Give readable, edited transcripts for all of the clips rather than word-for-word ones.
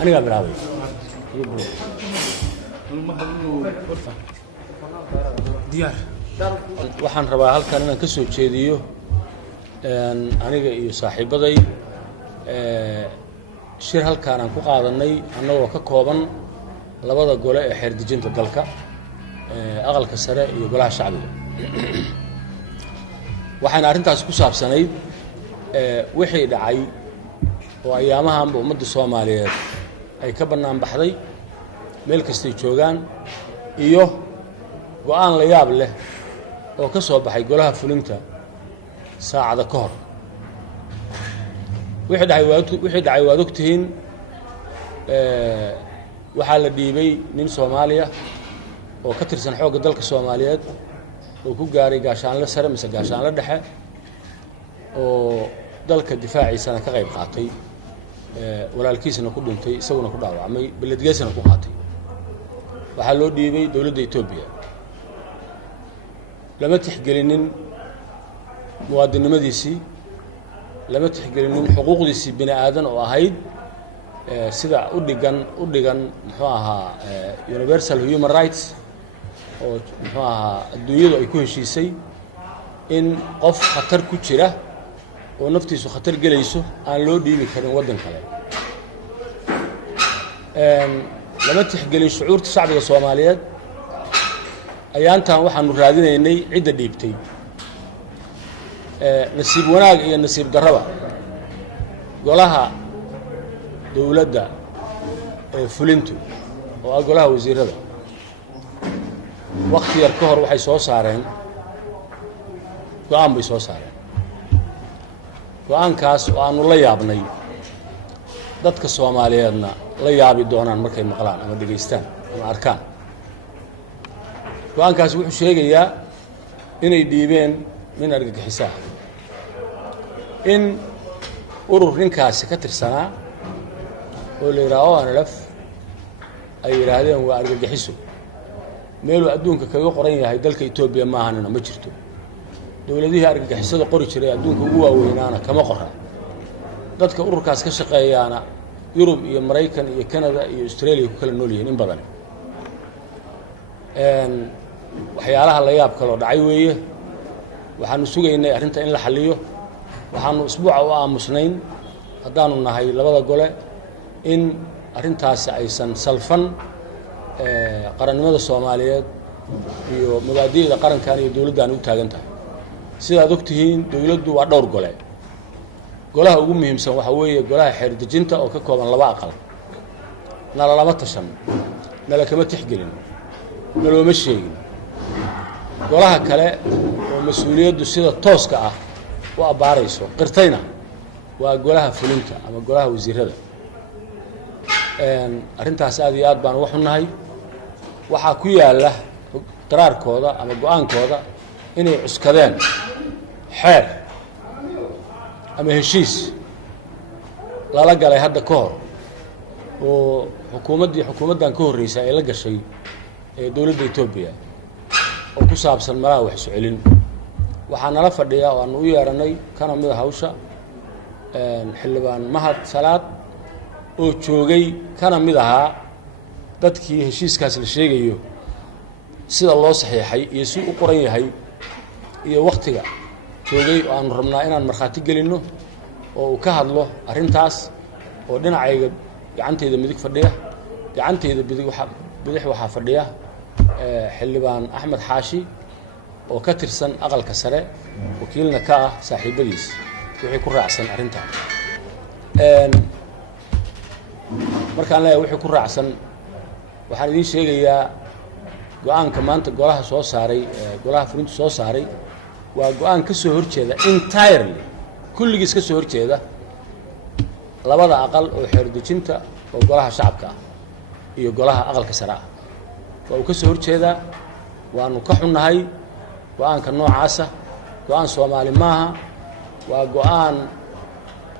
أنا قبل هذا ديار waxaan rabaa halkan inaan ka soo jeediyo aniga iyo saaxiibaday shir halkaan aan ku qaadanay annagoo ka kooban labada gole ee xeer dejinta dalka aqalka sare iyo golaha shacbiga waxaan arrintaas ku saabsanayd wixii dhacay oo ayaamahanba ummadda Soomaaliyeed ay ka bannaan baxday meel kastay joogaan iyo go'aan la yaab leh oo ka soo baxay golaha fulinta saacada ka hor wixii dhacay waad ogtihiin waxaa la dhiibay nin Soomaaliya oo ka tirsan xoogga dalka Soomaaliyeed oo ku gaaray gaashaanle sare mise gaashaanle dhexe oo dalka difaaciisana ka qayb qaatay walaalkiisana ku dhintay isaguna ku dhaawacmay beledgeesana ku qaatay waxaa loo dhiibay dawladda Itoobiya lama tixgelinin muwaadinimadiisii lama tixgelinin xuquuqdiisii bini aadan oo ahayd sida u dhigan muxuu ahaa universal human rights oo muxuu ahaa adduunyadu ay ku heshiisay in qof khatar ku jira oo naftiisu khatar gelayso aan loo dhiibi karin waddan kale lama tixgelin shucuurta shacbiga Soomaaliyeed ayaantan waxaanu raadinaynay cidda dhiibtay nasiib wanaag iyo nasiib darraba golaha dawladda fulintu oo ah golaha wasiirada waqti yar ka hor waxay soo saareen go'aan bay soo saareen go'aankaas oo aanu la yaabnay dadka Soomaaliyeedna la yaabi doonaan markay maqlaan ama dhageystaan ama arkaan go'aankaas wuxuu sheegayaa inay dhiibeen min argagixisaa in urur ninkaasi ka tirsanaa oo la yiraahdo ANLF ay yiraahdeen waa argagixiso meeluu adduunka kaga qoran yahay dalka Itoobiya ma ahanina ma jirto dawladihii argagixisada qori jiray adduunka ugu waaweynaana kama qorra dadka ururkaas ka shaqeeyaana Yurub iyo Mareykan iyo Canada iyo Australia ku kala nool yihiin in badan waxyaalaha la yaab kale oo dhacay weeye waxaanu sugaynay arrinta in la xalliyo waxaanu isbuuca u aamusnayn haddaanu nahay labada gole in arrintaasi aysan salfan qarannimada Soomaaliyeed iyo mabaadi'da qarankan iyo dawladdan u taagan tahay sidaad ogtihiin dawladdu waa dhowr gole golaha ugu muhiimsan waxa weeye golaha xeer dejinta oo ka kooban laba aqal nala lama tashan nala kama tixgelin nalooma sheegin golaha kale oo mas'uuliyaddu sida tooska ah u abaarayso qirtayna waa golaha fulinta ama golaha wasiirada arrintaas aad iyo aad baan uga xunnahay waxaa ku yaala qaraarkooda ama go'aankooda inay cuskadeen xeer ama heshiis lala galay hadda ka hor oo xukuumaddan ka horreysay ay la gashay dawladda Itoobiya oo ku saabsan malaha wax su'aalin waxaa nala fadhiya oo aanu u yeeranay kana mid hawsha xildhibaan Mahad Salaad oo joogay kana mid ahaa dadkii heshiiskaas la sheegayo sida loo saxiixay iyo si u qoran yahay iyo waqtiga joogay oo aanu rabnaa inaan markhaati gelino oo uu ka hadlo arrintaas oo dhinacayga gacantayda midig fadhiya gacantayda bidix waxaa fadhiya xildhibaan Axmed Xaashi oo ka tirsan aqalka sare wakiilna ka ah saaxiibadiis wixii ku raacsan arrinta markaan leeyahay wixii ku raacsan waxaan idin sheegayaa go'aanka maanta golaha soo saaray golaha fulinta soo saaray waa go'aan ka soo horjeeda entirely kulligiis ka soo horjeeda labada aqal oo xeer dejinta oo golaha shacabka ah iyo golaha aqalka sare ah waa uu ka soo horjeedaa waanu ka xunnahay go'aanka noocaasa go'aan Soomaali maaha waa go'aan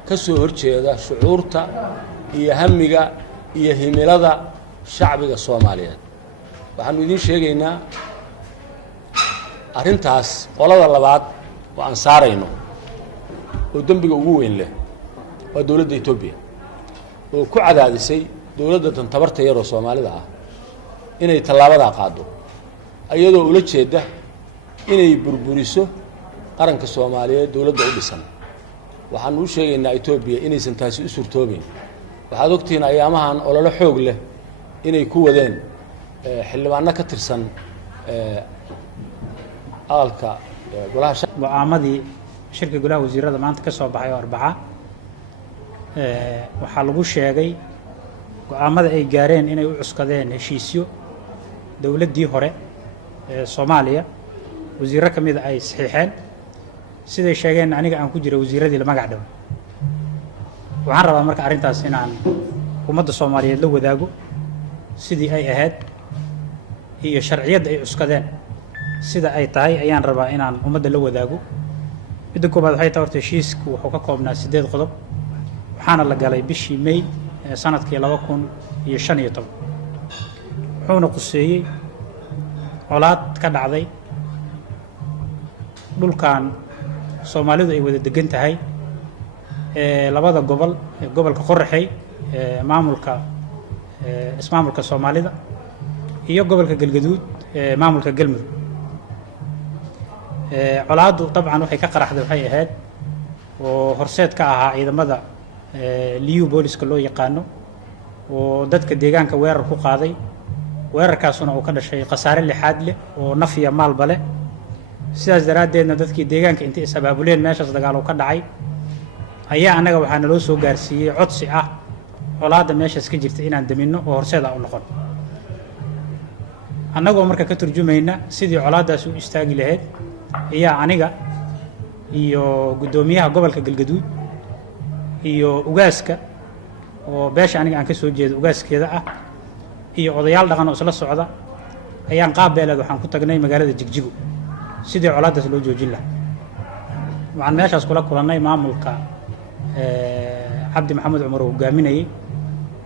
ka soo horjeeda shucuurta iyo hamiga iyo himilada shacbiga Soomaaliyeed waxaanu idin sheegaynaa arrintaas qolada labaad oo aan saarayno oo dembiga ugu weyn leh waa dowladda Itoobiya oo ku cadaadisay dowladda tan tabarta yar oo Soomaalida ah inay tallaabada qaado ayadoo ula jeeda inay burburiso qaranka Soomaaliyeed dowladda u dhisan waxaan u sheegaynaa Itoobiya inaysan taasi u suurtoobin waxaad ogtiin ayaamahan olole xoog leh inay ku wadeen xildhibaano ka tirsan aqalka golaha go'aamadii shirka golaha wasiirada maanta ka soo baxay oo Arbaca waxaa lagu sheegay go'aamada ay gaareen inay u cuskadeen heshiisyo dowladdii hore ee Soomaaliya wasiirro kamid ay saxiixeen siday sheegeen aniga aan ku jiro wasiiradii la magac dhaw waxaan rabaa marka arrintaas inaan ummadda Soomaaliyeed la wadaago sidii ay ahayd iyo sharciyada ay cuskadeen sida ay tahay ayaan rabaa inaan ummadda la wadaago midda koobaad waxay tahay horta heshiisku wuxuu ka koobnaa 8 qodob waxaana la galay bishii May sanadkii 2015 wuxuuna quseeyay colaad ka dhacday dhulkan Soomaalidu ay wada degan tahay labada gobol gobolka Qorraxay maamulka ismaamulka Soomaalida iyo gobolka Galgaduud maamulka Galmudug colaadu dabcan waxay ka qaraxday waxay ahayd oo horseed ka ahaa ciidamada liyu booliska loo yaqaano oo dadka deegaanka weerar ku qaaday weerarkaasuna uu ka dhashay khasaare lixaad leh oo naf iyo maalba leh sidaas daraadeedna dadkii deegaanka intii is abaabuleen meeshaas dagaal uu ka dhacay ayaa anaga waxaa naloo soo gaarsiiyey codsi ah colaadda meeshaas ka jirta inaan damino oo horseed ah u noqon annagoo marka ka turjumayna sidii colaaddaas u istaagi lahayd ayaa aniga iyo guddoomiyaha gobolka Galgaduud iyo ugaaska oo beesha aniga aan ka soo jeedo ugaaskeeda ah iyo odayaal dhaqan oo isla socda ayaan qaabeelad waxaan ku tagnay magaalada Jigjigo sidii colaaddaas loo joojin lahaa waxaan meeshaas kula kulannay maamulka Cabdi Maxamed Cumar oo hogaaminayay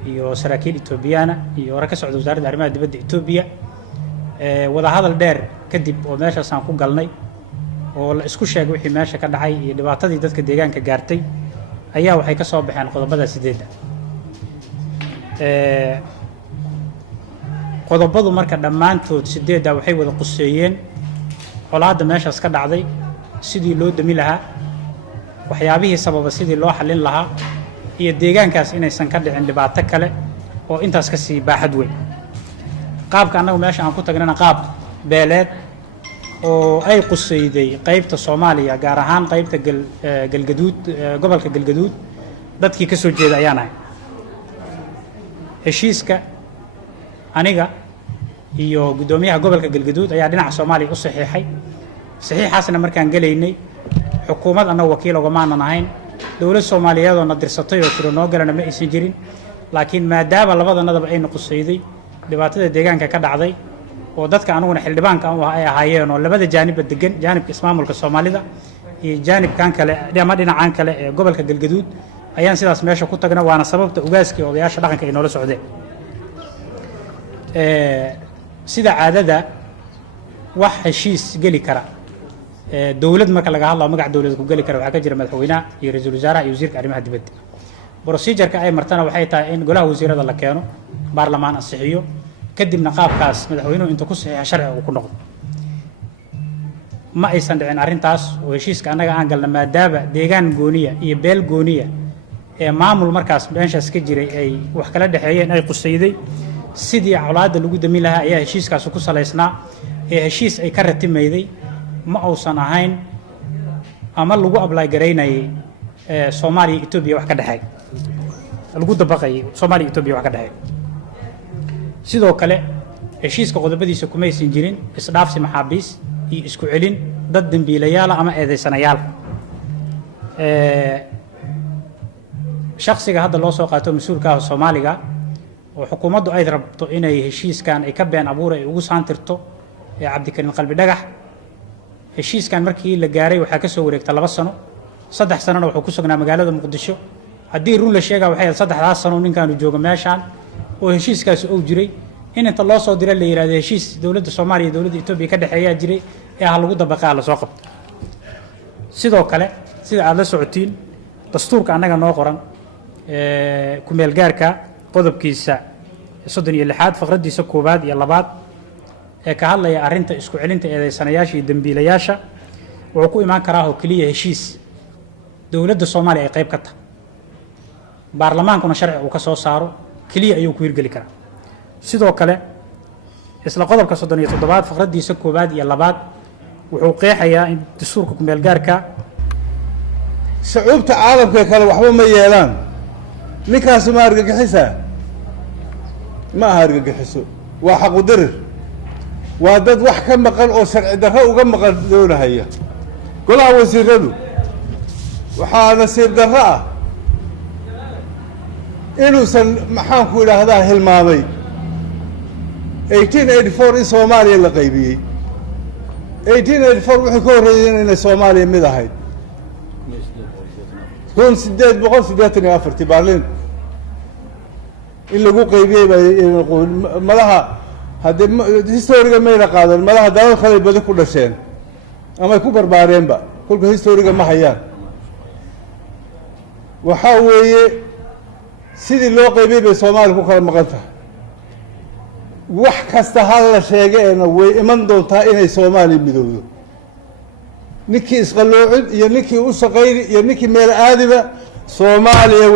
iyo saraakiil Itoobiyana iyo rag ka socda wasaaradda arrimaha dibadda Itoobiya wada hadal dheer kadib oo meeshaas aan ku galnay oo la isku sheegay wixii meesha ka dhacay iyo dhibaatadii dadka deegaanka gaartay ayaa waxay ka soo baxeen qodobada 8 qodobadu marka dhammaantood 8 waxay wada quseeyeen colaadda meeshaas ka dhacday sidii loo dami lahaa waxyaabihii sababa sidii loo xalin lahaa iyo deegaankaas inaysan ka dhicin dhibaato kale oo intaas ka sii baaxad weyn qaabka annagu meesha aan ku tagnana qaab beeleed oo ay qusayday qaybta Soomaaliya gaar ahaan qaybta Galgaduud gobolka Galgaduud dadkii ka soo jeeda ayaan ahay heshiiska aniga iyo guddoomiyaha gobolka Galgaduud ayaa dhinaca Soomaaliya u saxiixay saxiixaasna markaan galeynay xukuumad annagu wakiil uga maanan ahayn dowlad Soomaaliyeed oo nadirsatay oo tiro noo galana ma aysan jirin laakiin maadaama labadanadaba ay noqosayday dhibaatada deegaanka ka dhacday oo dadka anaguna xildhibaanka ay ahaayeen oo labada jaanibba degan jaanibka ismaamulka Soomaalida iyo jaanibkan kale ama dhinacan kale ee gobolka Galgaduud ayaan sidaas meesha ku tagnaa waana sababta ugaaskii odayaasha dhaqanka ay noola socdeen sida caadada wax heshiis gali kara dowlad marka laga hadlayo magac dowlad ku gali kara waxa ka jira madaxweynaha iyo ra'iisul wasaaraha iyo wasiirka arrimaha dibadda procedure-ka ay martana waxay tahay in golaha wasiirada la keeno baarlamaan ansixiyo kadibna qaabkaas madaxweynuhu inta ku saxiixa sharci uu ku noqdo ma aysan dhicin arrintaas oo heshiiska annaga aan galna maadaama deegaan gooniya iyo beel gooniya ee maamul markaas meeshaas ka jiray ay wax kala dhaxeeyeen ay qusayday sidii colaadda lagu dami lahaa ayaa heshiiskaas ku salaysnaa ee heshiis ay ka ratimayday ma uusan ahayn ama lagu apply gareynayay Soomaaliya Itoobiya wax ka dhaxay lagu dabaqay Soomaaliya Itoobiya wax ka dhaxay sidoo kale heshiiska qodobadiisa kuma aysan jirin isdhaafsi maxaabiis iyo isku celin dad dambiilayaal ama eedeysanayaal shakhsiga hadda loo soo qaato mas'uulka Soomaaliga oo xukuumaddu ay rabto inay heshiiskan ay ka been abuur ay ugu saantirto Cabdikariin Qalbi Dhagax heshiiskan markii la gaaray waxa ka soo wareegtay 2 sano 3 sanana wuxuu ku sugnaa magaalada Muqdisho haddii run la sheegaa waxay 3 sano ninkan uu joogo meeshaan oo heshiiskaas uu jiray in inta loo soo dira la yiraahdo heshiis dowladda Soomaaliya iyo dowladda Itoobiya ka dhaxeeya jiray ee ah lagu dabaqaa la soo qabto sidoo kale sida aad la socotiin dastuurka annaga noo qoran ku meel gaarka qodobkiisa 36 faqradiisa koobaad iyo labaad ee ka hadlaya arrinta isku celinta eedeysanayaasha iyo dambiilayaasha wuxuu ku imaan karaa oo kaliya heshiis dowladda Soomaaliya ay qayb ka tahay baarlamaankuna sharci uu ka soo saaro kaliya ayuu ku hirgeli karaa sidoo kale isla qodobka 37 faqradiisa koobaad iyo labaad wuxuu qeexayaa in dastuurka ku meel gaarka shucuubta caalamka kale waxba ma yeelaan ninkaas ma argagixisa ma argagixiso waa xaq u dirir waa dad wax ka maqan oo sharci darro uga maqan doonahaya golaha wasiiradu waxaa nasiib darro ah inuusan maxaan ku idhaahdaa hilmaamay 1884 in Soomaaliya la qaybiyey 1884 wuxuu ka horreeyay inay Soomaaliya mid ahayd 1884 Berlin in lagu qaybiyey malaha haddii historiga mayna qaadan malaha dalal kale badi ku dhasheen ama ku barbaareenba kulka historiga ma hayaan waxa weeye sidii loo qaybiyey bay Soomaaliya ku kala maqan tahay wax kasta hal la sheegayna way iman doontaa inay Soomaaliya midowdo ninkii isqaloocin iyo ninkii u shaqeeyay iyo ninkii meel aadiba Soomaaliya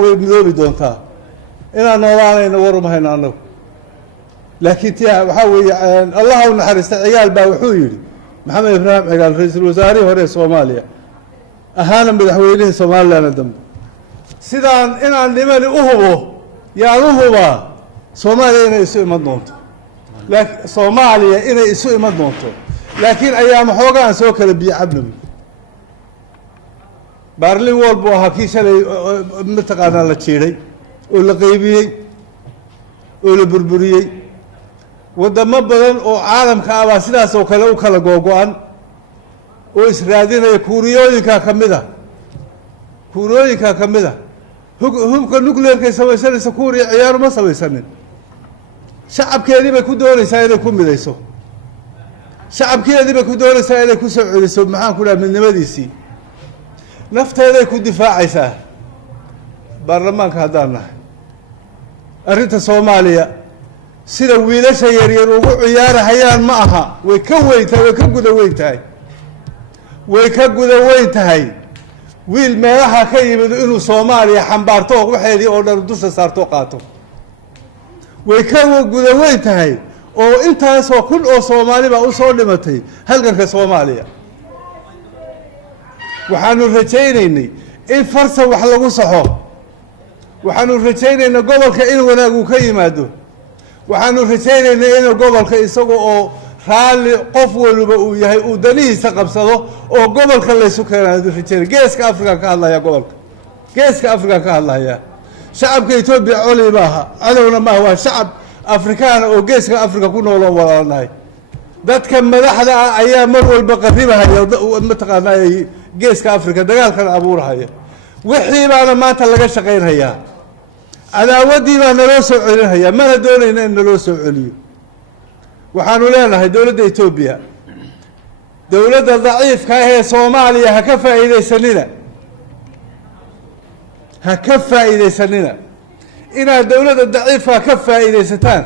way midoobi doontaa inaan noolaanayna war uma hayno annagu laakiin tii waxa weeye Allah u naxariista ciyaal baa wuxuu yiri maxamed ibraahim ciyaal ra'iisul wasaarihi hore Soomaaliya ahaana madaxweynaha Soomaaliland dambe sidaan inaan nimani u hubo yaan u hubaa Soomaaliya inay isu iman doonto laakiin Soomaaliya inay isu iman doonto laakiin ayaam xoogaan soo kala biyo cabnimo Berlin Wall buu ahaa kii shalay mataqaanaa la jiiray oo la qaybiyey oo la burburiyey wadamo badan oo caalamka ah sidaas oo kale u kala googo'an oo israadinaya kuuriyooyinka kamida hubka nuclearka samaysanaysa kuuriya ciyaar ma samaysanin shacabkeedii bay ku doonaysaa inay ku midayso shacabkeedii bay ku doonaysaa inay ku soo celiso maxaan ku dhahay midnimadiisii nafteeday ku difaacaysaa baarlamaanka haddaan nahay arrinta Soomaaliya sida wiilasha yaryar ugu ciyaarahayaan ma aha way ka weyntahay way ka guda weyn tahay wiil meelaha ka yimid inuu Soomaaliya xambaarto waxeedii oo dhan dusha saarto qaato way ka guda weyn tahay oo intaas oo kun oo Soomaali baa u soo dhimatay halganka Soomaaliya waxaanu rajaynaynay in farsa wax lagu saxo waxaanu rajaynaynaa gobolka in wanaag uu ka yimaado waxaanu rajaynaynaa in gobolka isaga oo raali qof waliba uu yahay uu danihiisa qabsado oo gobolka la isu keenayo rajaynayo geeska Afrika ka hadlaya gobolka geeska Afrika ka hadlaya shacabka Itoobiya coli maaha cadawna ma waa shacab Afrikaan oo geeska Afrika ku nool oo walaalnahay dadka madaxda ah ayaa mar walba qaribahaya mataqaanaa geeska Afrika dagaalkan abuurahaya wixii baana maanta laga shaqeynaya cadaawadii baa naloo soo celinaya mana doonayna in naloo soo celiyo waxaanu leenahay dowladda Itoobiya dowladda daciifka ah ee Soomaaliya ha ka faa'iideysanina inaad dowladda daciifka ka faa'iideysataan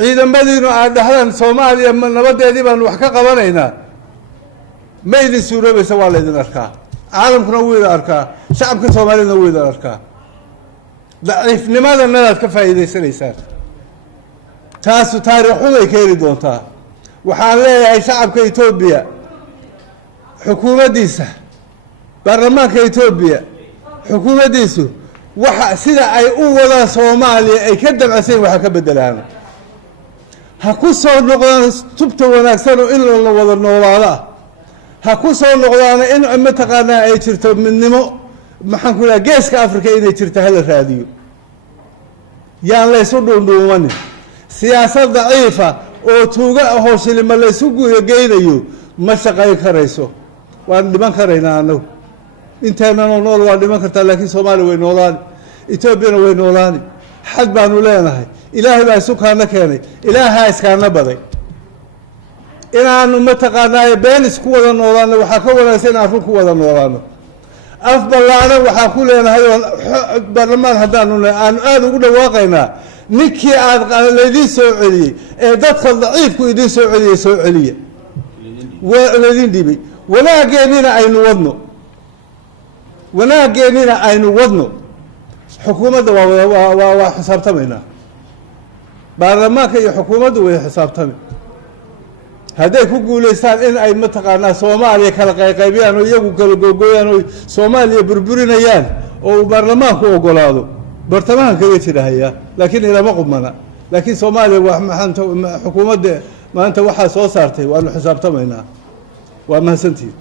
ciidamadiinu aad dhahdaan Soomaaliya nabadeedii baan wax ka qabanaynaa ma idin suuroobaysa waa la idin arkaa caalamkuna wuu idin arkaa shacabka Soomaaliyana wuu idin arkaa daciifnimada nalaad ka faa'iideysanaysaan taasu taariikhuday keeni doontaa waxaan leeyahay shacabka Itoobiya xukuumaddiisa baarlamaanka Itoobiya xukuumaddiisu waxa sida ay u wadaan Soomaaliya ay ka dabacsan waxa ka bedelaan ha ku soo noqdaan tubta wanaagsan oo in la wada noolaado ha ku soo noqdaan in mataqaanaa ay jirto midnimo maxaan ku leeyahay geeska Afrika inay jirto hal raadiyo yaan la isu dhuundhuumanin siyaasad daciifa oo tuuga ahoo shilima la isu geynayo ma shaqayn karayso waan dhiman karaynaa annagu inteena nool waa dhiman kartaa laakiin Soomaaliya way noolaan Itoobiyana way noolaan xad baanu leenahay ilaahay baa isu kaana keenay ilaahaa iskaana baday inaanu mataqaanaaye been isku wada noolaano waxaa ka wanaagsan inaan run ku wada noolaano af ballaana waxaa ku leenahay oo baarlamaan haddaanu aanu aada ugu dhawaaqaynaa ninkii laydin soo celiyey ee dadka daciifku idin soo celiyey soo celiya laydin dhibay wanaageennina aynu wadno wanaageennina aynu wadno xukuumadda waa xisaabtamaynaa baarlamaanka iyo xukuumadda way xisaabtami hadday ku guulaystaan in ay mataqaanaa soomaaliya kala qayqaybiyaan oo iyagu kala googooyaan oo soomaaliya burburinayaan oo uu baarlamaanku ogolaado bartamahan kaga jirahayaa laakiin ilama qubmana laakiin soomaaliya waa xukuumadda maanta waxaa soo saartay waanu xisaabtamaynaa waa mahadsantihin